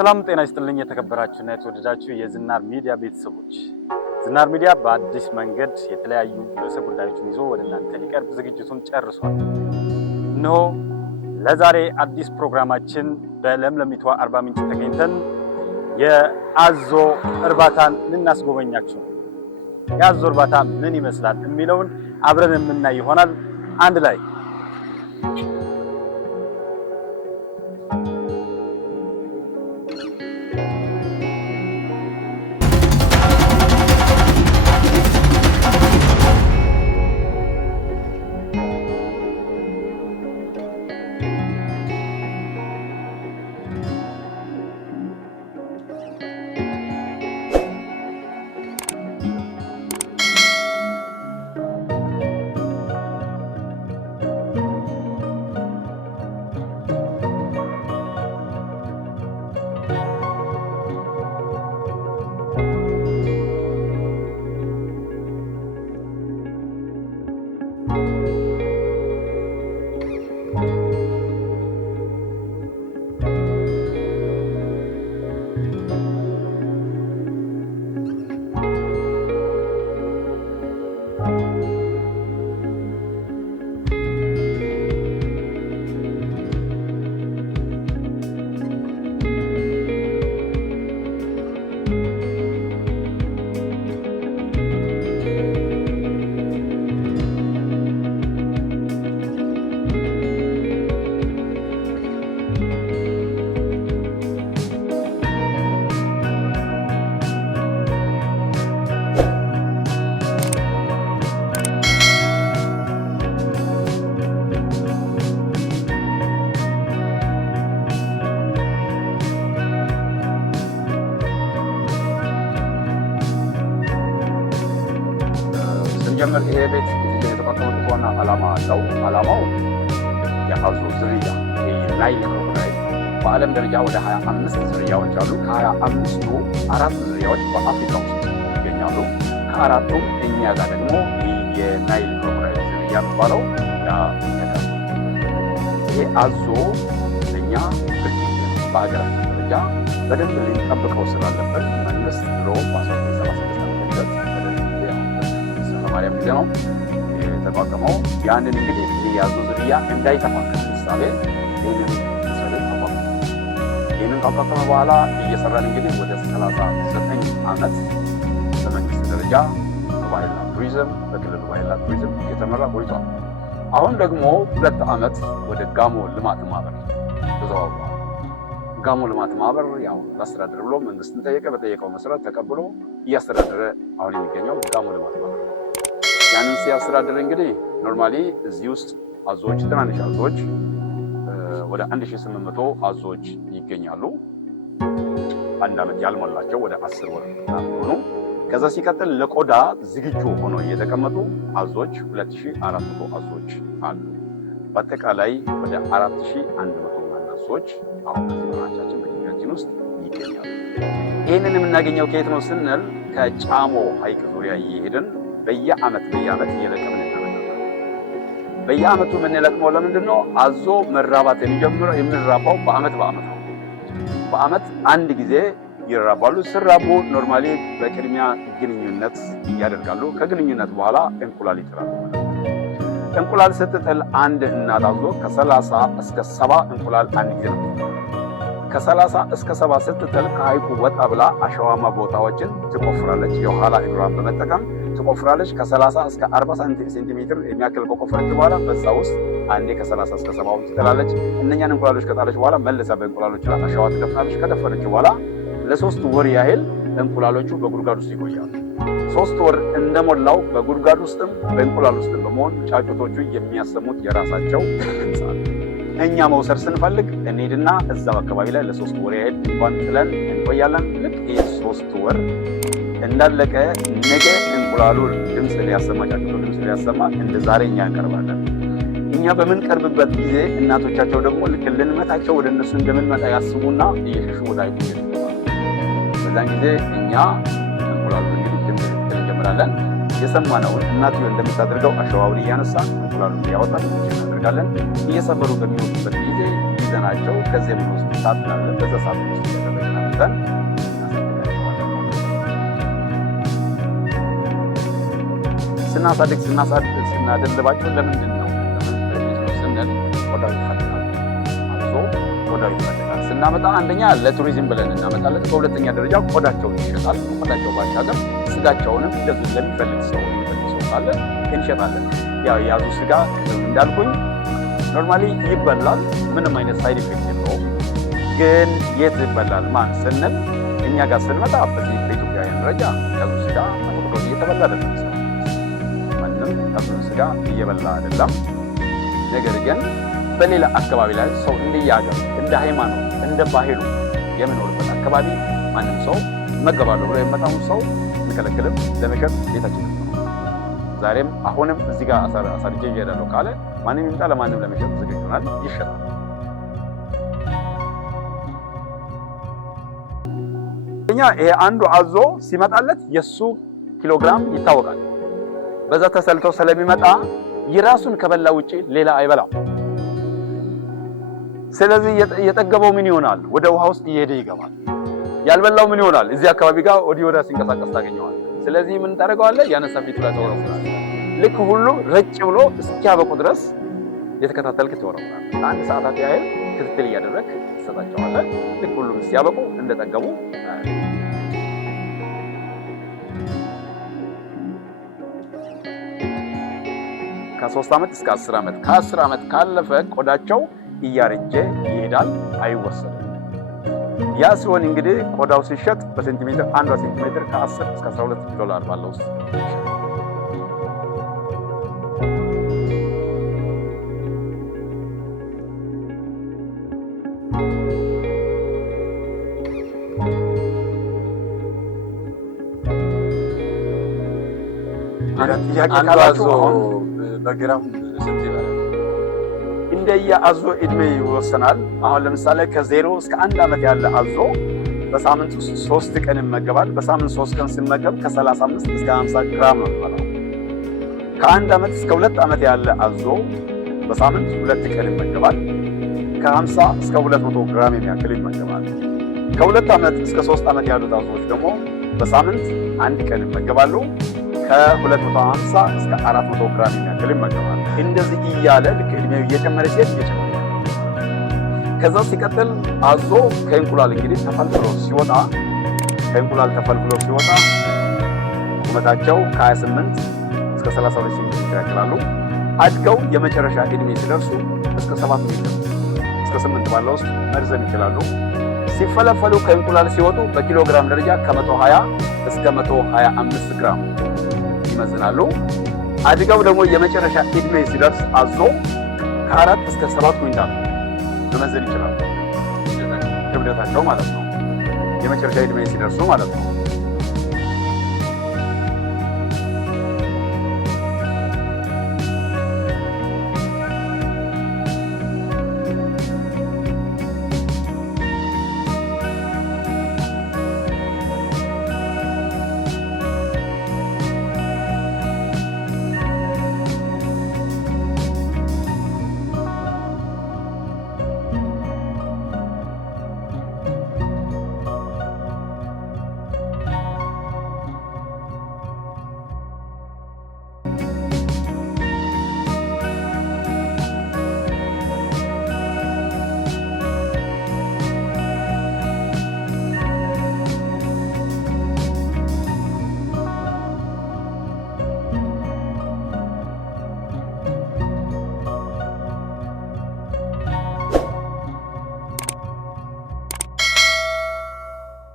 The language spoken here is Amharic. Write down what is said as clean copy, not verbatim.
ሰላም ጤና ይስጥልኝ የተከበራችሁና የተወደዳችሁ የዝናር ሚዲያ ቤተሰቦች። ዝናር ሚዲያ በአዲስ መንገድ የተለያዩ ርዕሰ ጉዳዮችን ይዞ ወደ እናንተ ሊቀርብ ዝግጅቱን ጨርሷል። እነሆ ለዛሬ አዲስ ፕሮግራማችን በለምለሚቷ አርባ ምንጭ ተገኝተን የአዞ እርባታን ልናስጎበኛችሁ። የአዞ እርባታ ምን ይመስላል የሚለውን አብረን የምናይ ይሆናል። አንድ ላይ ጀመር ይሄ ቤት የተቋቋመበት ዋና ዓላማ አለው። ዓላማው የአዞ ዝርያ ናይል ክሮኮዳይል በዓለም ደረጃ ወደ 25 ዝርያዎች አሉ። ከ25ቱ 4 ዝርያዎች በአፍሪካ ውስጥ ይገኛሉ። ከአራቱ እኛ ጋር ደግሞ የናይል ክሮኮዳይል ዝርያ የሚባለው ያገኛል። ይሄ አዞ እኛ በሀገራችን ደረጃ በደንብ ልንጠብቀው ስላለበት መንግስት ብሎ ማርያም ጊዜ ነው የተቋቋመው። ያንን እንግዲህ የአዞ ዝርያ እንዳይጠፋ ለምሳሌ ይህንን ካቋቋመ በኋላ እየሰራን እንግዲህ ወደ 39 ዓመት በመንግስት ደረጃ በባህልና ቱሪዝም በክልሉ ባህልና ቱሪዝም እየተመራ ቆይቷል። አሁን ደግሞ 2 ዓመት ወደ ጋሞ ልማት ማህበር ተዘዋውሯል። ጋሞ ልማት ማህበር ያው ላስተዳድር ብሎ መንግስትን ጠየቀ። በጠየቀው መሰረት ተቀብሎ እያስተዳደረ አሁን የሚገኘው ጋሞ ልማት ማህበር። ያንን ሲያስተዳድር እንግዲህ ኖርማሊ እዚህ ውስጥ አዞዎች ትናንሽ አዞዎች ወደ 1800 አዞዎች ይገኛሉ። 1 ዓመት ያልሞላቸው ወደ 10 ወር ሆኖ ከዛ ሲቀጥል ለቆዳ ዝግጁ ሆኖ እየተቀመጡ አዞዎች 2400 አዞዎች አሉ። በአጠቃላይ ወደ 4100 አዞዎች አሁን በዘመናችን በግቢያችን ውስጥ ይገኛሉ። ይህንን የምናገኘው ከየት ነው ስንል ከጫሞ ሐይቅ ዙሪያ እየሄድን በየዓመት እየለቀምን እናመጣለን። በየዓመቱ የምንለቅመው ለምንድን ነው? አዞ መራባት የሚራባው በዓመት ነው። በዓመት አንድ ጊዜ ይራባሉ። ሲራቡ ኖርማሊ በቅድሚያ ግንኙነት ያደርጋሉ። ከግንኙነት በኋላ እንቁላል ይጥላሉ። እንቁላል ስትጥል አንድ እናት አዞ ከ30 እስከ 70 እንቁላል አንድ ጊዜ ነው። ከ30 እስከ 70 ስትጥል ከሐይቁ ወጣ ብላ አሸዋማ ቦታዎችን ትቆፍራለች። የኋላ እግሯን በመጠቀም ትቆፍራለች። ከ30 እስከ 40 ሴንቲሜትር የሚያክል ከቆፈረች በኋላ በዛ ውስጥ አንዴ ከ30 እስከ 70 ትጥላለች። እነኛን እንቁላሎች ከጣለች በኋላ መልሳ በእንቁላሎች ላይ አሸዋ ትደፍናለች። ከደፈነች በኋላ ለ3 ወር ያህል እንቁላሎቹ በጉድጓድ ውስጥ ይቆያሉ። 3 ወር እንደሞላው በጉድጓድ ውስጥም በእንቁላል ውስጥም በመሆን ጫጩቶቹ የሚያሰሙት የራሳቸው ድምፅ አለ። እኛ መውሰድ ስንፈልግ እንሄድና እዛው አካባቢ ላይ ለ3 ወር ያህል እንኳን ጥለን እንቆያለን። ልክ ይህ 3 ወር እንዳለቀ ነገ እንቁላሉ ድምፅ ሊያሰማ ጫጩቶ ድምፅ ሊያሰማ እንደ ዛሬ እኛ እንቀርባለን። እኛ በምንቀርብበት ጊዜ እናቶቻቸው ደግሞ ልክ ልንመታቸው ወደ እነሱ እንደምንመጣ ያስቡና እየሸሹ ወደ ሐይቁ ይገባሉ። በዛን ጊዜ እኛ እንቁላሉ እንግዲህ ድምፅ እንጀምራለን። የሰማነውን እናትዮ እንደምታደርገው አሸዋውን እያነሳን እንቁላሉን እያወጣን እናደርጋለን። እየሰበሩ በሚወጡበት ጊዜ ይዘናቸው ከዚህ የምንወስድ ሳጥን አለ። በዛ ሳጥን ውስጥ እያደረግን አምጥተን ስናደልባቸው ለምንድን ነው ስንል ቆዳው ይፈልጋል። ቆዳው ይፈልጋል ስናመጣ አንደኛ ለቱሪዝም ብለን እናመጣለን። በሁለተኛ ደረጃ ቆዳቸውን ይሸጣል። ቆዳቸው ባሻገር ስጋቸውንም እንደዚህ ለሚፈልግ ሰው ካለ እንሸጣለን። ያው የያዙ ስጋ እንዳልኩኝ ኖርማሊ ይበላል። ምንም አይነት ሳይድ ኢፌክት የለውም። ግን የት ይበላል ማን ስንል እኛ ጋር ስንመጣ በዚህ በኢትዮጵያውያን ደረጃ ያዙ ስጋ ተቆጥሮ እየተበላ አይደለም። ማንም ያዙ ስጋ እየበላ አይደለም። ነገር ግን በሌላ አካባቢ ላይ ሰው እንደያገር እንደ ሃይማኖት እንደ ባህሉ የሚኖርበት አካባቢ ማንም ሰው መገባለሁ ብሎ የመጣው ሰው እንከለክልም። ለመሸጥ ቤታችን ዛሬም አሁንም እዚህ ጋር አሳርጄ እየሄዳለሁ ካለ ማንም ይምጣ ለማንም ለመሸጥ ዝግጁ ነን፣ ይሸጣል። እኛ ይሄ አንዱ አዞ ሲመጣለት የሱ ኪሎግራም ይታወቃል። በዛ ተሰልቶ ስለሚመጣ የራሱን ከበላ ውጪ ሌላ አይበላም። ስለዚህ የጠገበው ምን ይሆናል? ወደ ውሃ ውስጥ እየሄደ ይገባል። ያልበላው ምን ይሆናል? እዚህ አካባቢ ጋር ወዲህ ወዲያ ሲንቀሳቀስ ታገኘዋል። ስለዚህ ምን ታደርገዋለህ? ያነሳ ፊቱ ላይ ተወረውራል። ልክ ሁሉ ረጭ ብሎ እስኪያበቁ ድረስ የተከታተልክ ተወረውራል። አንድ ሰዓታት ያህል ክትትል እያደረግ ትሰጣቸዋለህ። ልክ ሁሉም ሲያበቁ እንደጠገቡ ከ3 ዓመት እስከ 10 ዓመት ከ10 ዓመት ካለፈ ቆዳቸው እያረጀ ይሄዳል፣ አይወሰድም። ያ ሲሆን እንግዲህ ቆዳው ሲሸጥ በሴንቲሜትር አንዷ ሴንቲሜትር ከ10 እስከ $12 ባለው ውስጥ በግራም ስንት ይላል? እንደየ አዞ እድሜ ይወሰናል። አሁን ለምሳሌ ከ0 እስከ 1 ዓመት ያለ አዞ በሳምንት 3 ቀን ይመገባል። በሳምንት 3 ቀን ሲመገብ ከ35 እስከ 50 ግራም ነው የሚበላው። ከ1 ዓመት እስከ 2 ዓመት ያለ አዞ በሳምንት 2 ቀን ይመገባል። ከ50 እስከ 200 ግራም የሚያክል ይመገባል። ከ2 ዓመት እስከ 3 ዓመት ያሉት አዞዎች ደግሞ በሳምንት 1 ቀን ይመገባሉ። ከ250 እስከ 400 ግራም የሚያክል ይመገባል። እንደዚህ እያለ ልክ እድሜው እየጨመረ ሲሄድ ከዛ ሲቀጥል አዞ ከእንቁላል እንግዲህ ተፈልፍሎ ሲወጣ ቁመታቸው ከ28 እስከ 32 ሴንቲሜትር ያክላሉ። አድገው የመጨረሻ እድሜ ሲደርሱ እስከ 7 ሜትር እስከ 8 ባለው ውስጥ መርዘም ይችላሉ። ሲፈለፈሉ ከእንቁላል ሲወጡ በኪሎግራም ደረጃ ከ120 እስከ 125 ግራም ይመዝናሉ። አድገው ደግሞ የመጨረሻ እድሜ ሲደርስ አዞ ከ4 እስከ 7 ኩንታል መመዘን ይችላሉ። ክብደታቸው ማለት ነው። የመጨረሻ እድሜ ሲደርሱ ማለት ነው።